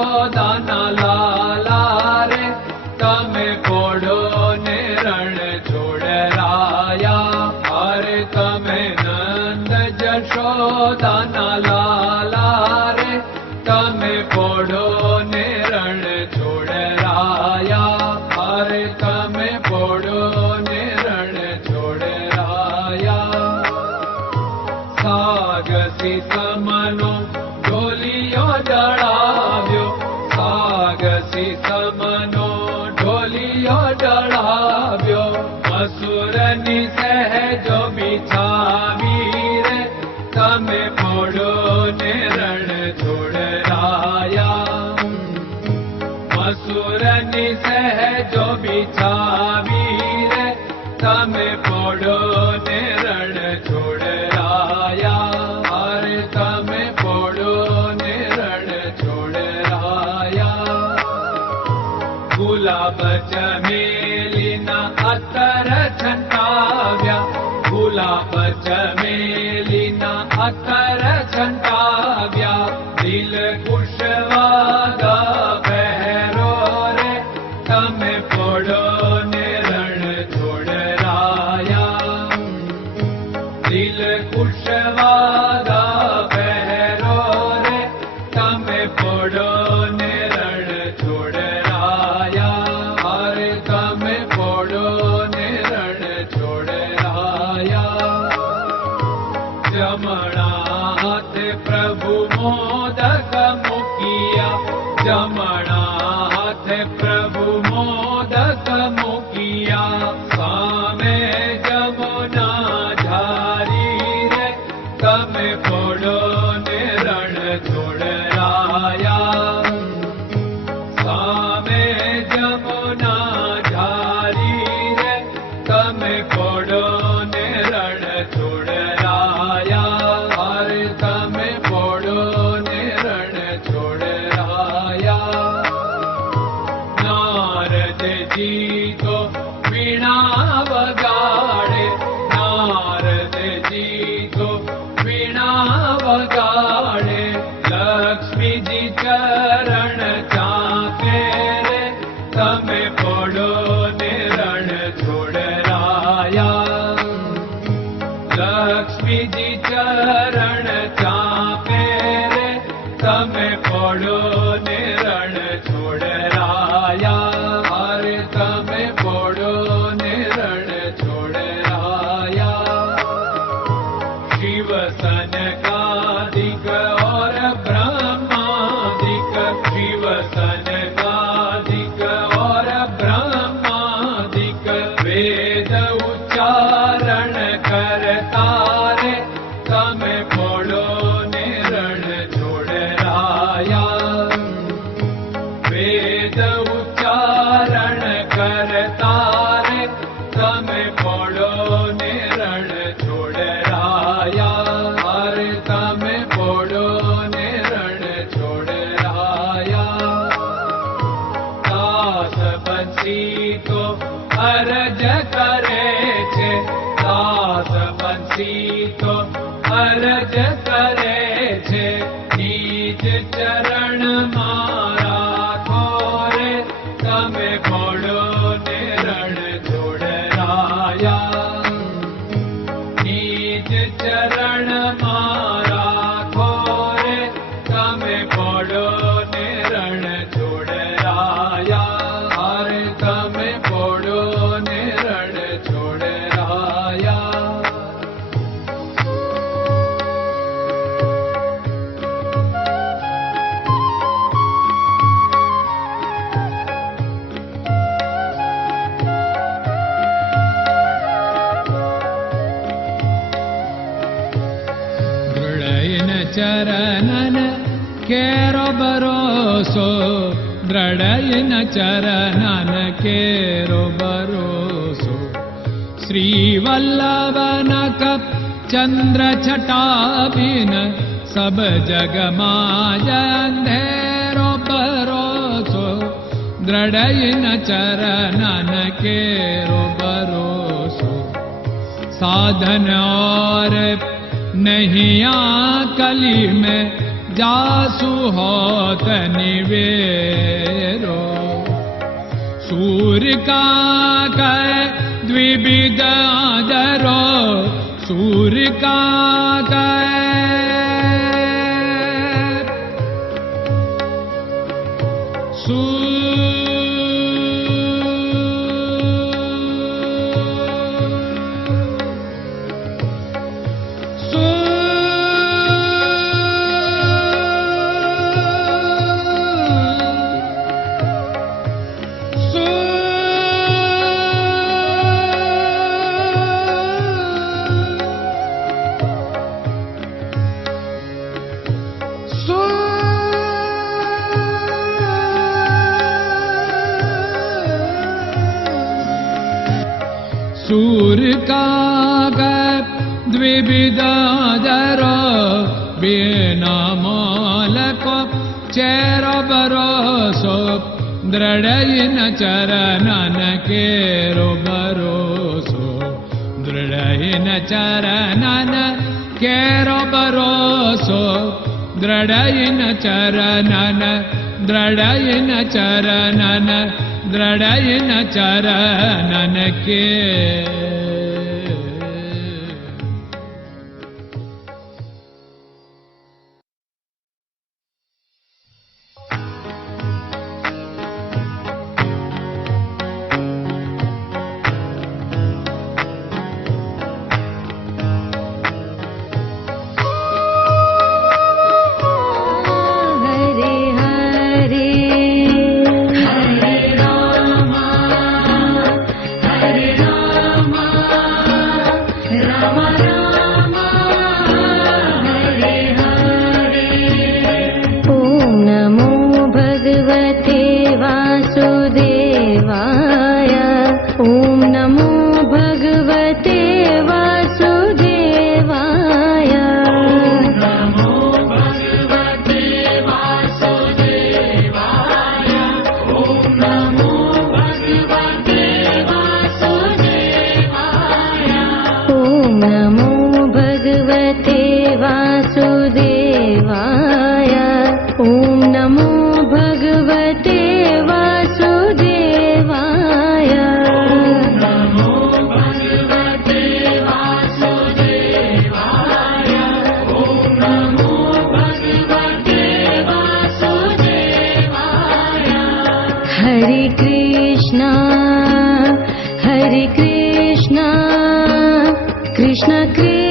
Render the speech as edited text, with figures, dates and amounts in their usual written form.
જશોદાના લાલા રે તમે પોડો ને રણ છોડરાયા. અરે તમે નંદ જશોદાના લાલા રે તમે પોડો ને રણ છોડરાયા. અરે તમે પોડો ને રણ છોડરાયા. સાગસી સમનો ઢોલિયો ડળાવ્યો, સાગસી સમનો ઢોલિયો ડળાવ્યો. મસૂરની સહેજો બિછાવી રે તમે પોડો ને રણ છોડરાયા. મસૂરની સહેજો બિછાવી રે તમે પોડો ને રણ છોડરાયા. અરે તમે પોડો ને રણ છોડરાયા. ગુલાબ ચમેલીના અત્તર છંટાવ્યા, ગુલાબ ચમેલીના અત્તર છંટાવ્યા. દિલ કુશવાદા પહેરો રે તમે પોડો ને રણ છોડરાયા. દિલ કુશવાદા પહેરો રે તમે પોડો ને રણ છોડરાયા. અરે તમે પોડો ને રણ છોડરાયા. જમણા હાથે પ્રભુ મોદક મૂકિયા, જમણા હાથે પ્રભુ મોદક મૂકિયા. સામે જમુના ઝારી રે તમે પોડો ને રણ છોડરાયા. સામે જમુના ઝારી રે તમે પોડો ને રણ છોડરાયા. અરે તમે પોડો ને રણ છોડરાયા. નારદજી તો વીણા વગાડે, નારદજી તો વીણા વગાડે. લક્ષ્મીજી ચરણ ચાકે રે તમે પોડો ને રણ છોડરાયા. લક્ષ્મીજી ચરણ ચાપે રે તમે પોડો ને રણ છોડરાયા. અરે તમે પોડો ને રણ છોડરાયા. શિવ સનકાદિક और ब्रह्मादिक, शिव सनकादिक और ब्रह्मादिक. वेद उच्चारण करता रे તમે પોડો ને રણ છોડરાયા. વેદ ઉચ્ચારણ કરતા રે તમે પોડો ને રણ છોડરાયા. અરે તમે પોડો ને રણ છોડરાયા. દાસ બંસી તો અરજ કરે છે, દાસ બંસી તો અરજ કરે છે. નીચ ચરણ મારા ખોરે તમે પોડો ને રણ છોડરાયા. નીચ ચરણ મારા ખોરે તમે પોડો ને રણ છોડરાયા. અરે તમે પોડો ને રણ છોડરાયા. ચરણન કેરો ભરોસો, દ્રઢયન ચરણન કેરો ભરોસો. શ્રી વલ્લભન કપ ચંદ્ર છટાબિન સબ જગમાં અંધેરો ભરોસો. દ્રઢયન ચરણન કેરો ભરોસો. साधन और नहीं कली में जासु होत निवेरो। सूर्य का कै द्विविध आदरो, सूर्य का सूर्य का द्विविधादरो, बिना मोल को चेर भरोसो, दृढ़ चरणन केरो भरोसो, दृढ़ चरणन केरो भरोसो, दृढ़ चरणन, दृढ़ चरणन, दृढ़ चरणन के। Hare Krishna, Krishna Krishna